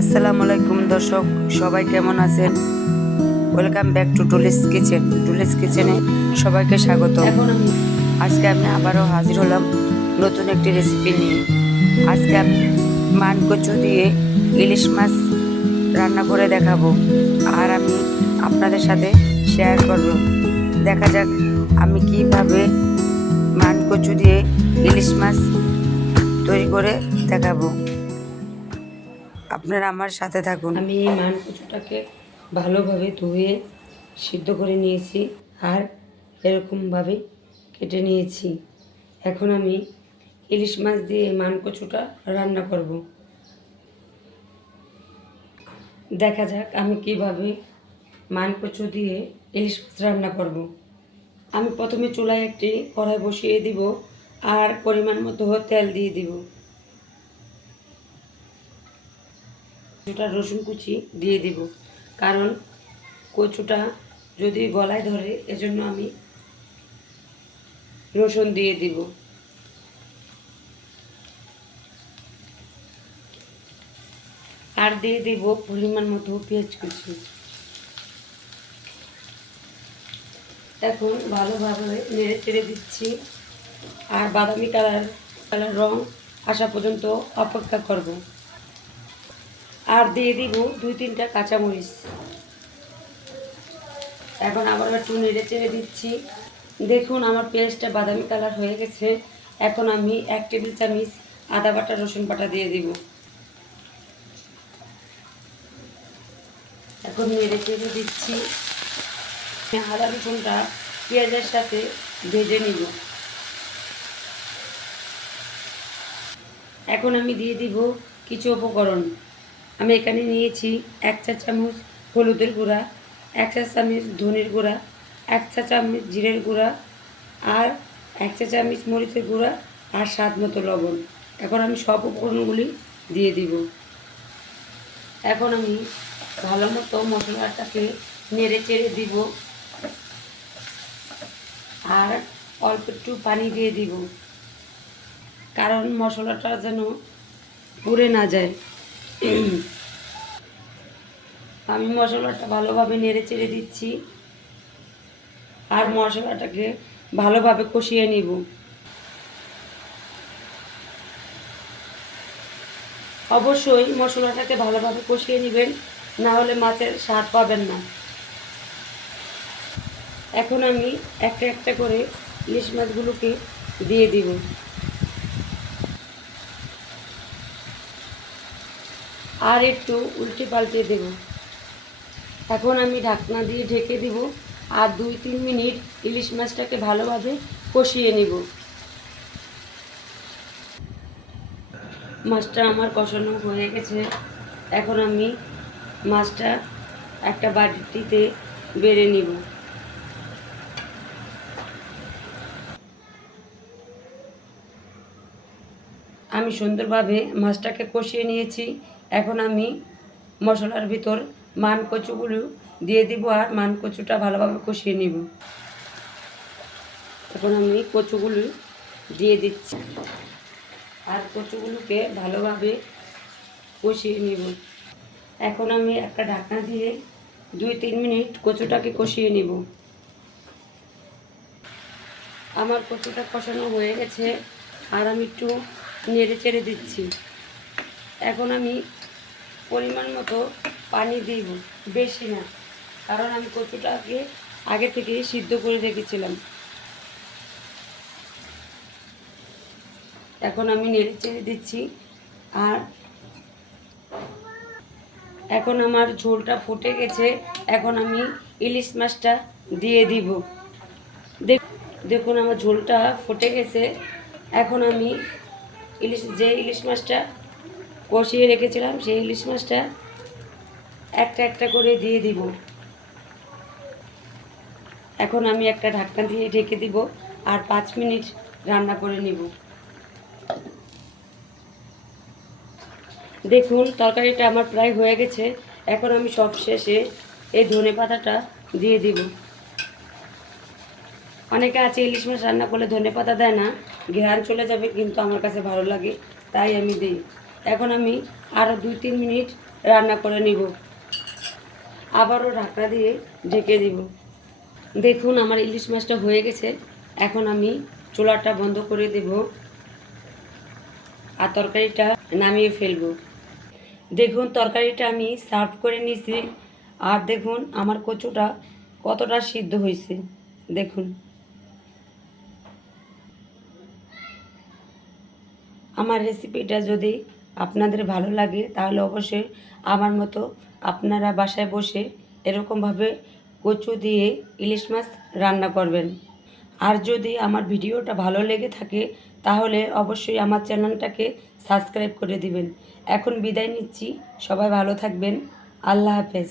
আসসালামু আলাইকুম দর্শক, সবাই কেমন আছেন? Welcome back to Tulis kitchen. Tulis কিচেনে সবাইকে স্বাগত। আজকে আমি আবারও হাজির হলাম নতুন একটি রেসিপি নিয়ে। আজকে আমি মান কচু দিয়ে ইলিশ মাছ রান্না করে দেখাবো, আর আমি আপনাদের সাথে শেয়ার করব। দেখা যাক আমি কিভাবে মান কচু দিয়ে ইলিশ মাছ তৈরি করে দেখাবো। আপনারা আমার সাথে থাকুন। আমি এই মান কচুটাকে ভালোভাবে ধুয়ে সিদ্ধ করে নিয়েছি আর এরকমভাবে কেটে নিয়েছি। এখন আমি ইলিশ মাছ দিয়ে মান কচুটা রান্না করব। দেখা যাক আমি কিভাবে মান কচু দিয়ে ইলিশ মাছ রান্না করব। আমি প্রথমে চুলায় একটি কড়াই বসিয়ে দিব আর পরিমাণ মতো তেল দিয়ে দিব। কচুটা রসুন কুচি দিয়ে দিব, কারণ কচুটা যদি গলায় ধরে এজন্য আমি রসুন দিয়ে দিব। আর দিয়ে দিব পরিমাণ মতো পেঁয়াজ কুচি। এখন ভালোভাবে নেড়ে চেড়ে দিচ্ছি আর বাদামি কালার রং আসা পর্যন্ত অপেক্ষা করব। আর দিয়ে দিব 2-3টা কাঁচামরিচ। এখন আবার একটু নেড়ে চেড়ে দিচ্ছি। দেখুন আমার পেঁয়াজটা বাদামি কালার হয়ে গেছে। এখন আমি 1 টেবিল চামচ আদা বাটা রসুন বাটা দিয়ে দিব। এখন নেড়ে চেড়ে দিচ্ছি। আদা রসুনটা পেঁয়াজের সাথে ভেজে নিব। এখন আমি দিয়ে দিব কিছু উপকরণ। আমি এখানে নিয়েছি 1 চা চামচ হলুদের গুঁড়া, 1 চা চামচ ধনের গুঁড়া, 1 চা চামচ জিরের গুঁড়া আর 1 চা চামচ মরিচের গুঁড়া আর স্বাদ মতো লবণ। এখন আমি সব উপকরণগুলি দিয়ে দিব। এখন আমি ভালো মতো মশলাটাকে নেড়ে চেড়ে দিব আর অল্প একটু পানি দিয়ে দিব, কারণ মশলাটা যেন পুড়ে না যায়। আমি মশলাটা ভালোভাবে নেড়ে চেড়ে দিচ্ছি আর মশলাটাকে ভালোভাবে কষিয়ে নিব। অবশ্যই মশলাটাকে ভালোভাবে কষিয়ে নেবেন, না হলে মাছের স্বাদ পাবেন না। এখন আমি একটা একটা করে ইলিশ মাছগুলোকে দিয়ে দিব। আর একটু উল্টে পাল্টে দেব। এখন আমি ঢাকনা দিয়ে ঢেকে দিব আর 2-3 মিনিট ইলিশ মাছটাকে ভালোভাবে কষিয়ে নেব। মাছটা আমার কষানো হয়ে গেছে। এখন আমি মাছটা একটা বাটিতে বেড়ে নিব। আমি সুন্দরভাবে মাছটাকে কষিয়ে নিয়েছি। এখন আমি মশলার ভিতর মান কচুগুলো দিয়ে দিব আর মান কচুটা ভালোভাবে কষিয়ে নিব। এখন আমি কচুগুলো দিয়ে দিচ্ছি আর কচুগুলোকে ভালোভাবে কষিয়ে নিব। এখন আমি একটা ঢাকনা দিয়ে 2-3 মিনিট কচুটাকে কষিয়ে নিব। আমার কচুটা কষানো হয়ে গেছে আর আমি একটু নেড়ে চেড়ে দিচ্ছি। এখন আমি পরিমাণ মতো পানি দিব, বেশি না, কারণ আমি কচুটাকে আগে থেকে সিদ্ধ করে রেখেছিলাম। এখন আমি নেড়ে চেড়ে দিচ্ছি আর এখন আমার ঝোলটা ফুটে গেছে। এখন আমি ইলিশ মাছটা দিয়ে দিব। দেখুন আমার ঝোলটা ফুটে গেছে। এখন আমি ইলিশ মাছটা কষিয়ে রেখেছিলাম সেই ইলিশ মাছটা একটা একটা করে দিয়ে দিব। এখন আমি একটা ঢাকনা দিয়ে ঢেকে দিব আর 5 মিনিট রান্না করে নিব। দেখুন তরকারিটা আমার প্রায় হয়ে গেছে। এখন আমি সব শেষে এই ধনেপাতাটা দিয়ে দিব। অনেকে আছে ইলিশ মাছ রান্না করলে ধনেপাতা দেয় না, ঘ্রাণ চলে যাবে, কিন্তু আমার কাছে ভালো লাগে তাই আমি দিই। এখন আমি আরও 2-3 মিনিট রান্না করে নিব। আবারও ঢাকনা দিয়ে ঢেকে দিব। দেখুন আমার ইলিশ মাছটা হয়ে গেছে। এখন আমি চুলাটা বন্ধ করে দেব আর তরকারিটা নামিয়ে ফেলবো। দেখুন তরকারিটা আমি সার্ভ করে নিয়েছি। আর দেখুন আমার কচুটা কতটা সিদ্ধ হয়েছে। দেখুন আমার রেসিপিটা যদি আপনাদের ভালো লাগে তাহলে অবশ্যই আমার মতো আপনারা বাসায় বসে এরকমভাবে কচু দিয়ে ইলিশ মাছ রান্না করবেন। আর যদি আমার ভিডিওটা ভালো লেগে থাকে তাহলে অবশ্যই আমার চ্যানেলটাকে সাবস্ক্রাইব করে দিবেন। এখন বিদায় নিচ্ছি, সবাই ভালো থাকবেন। আল্লাহ হাফেজ।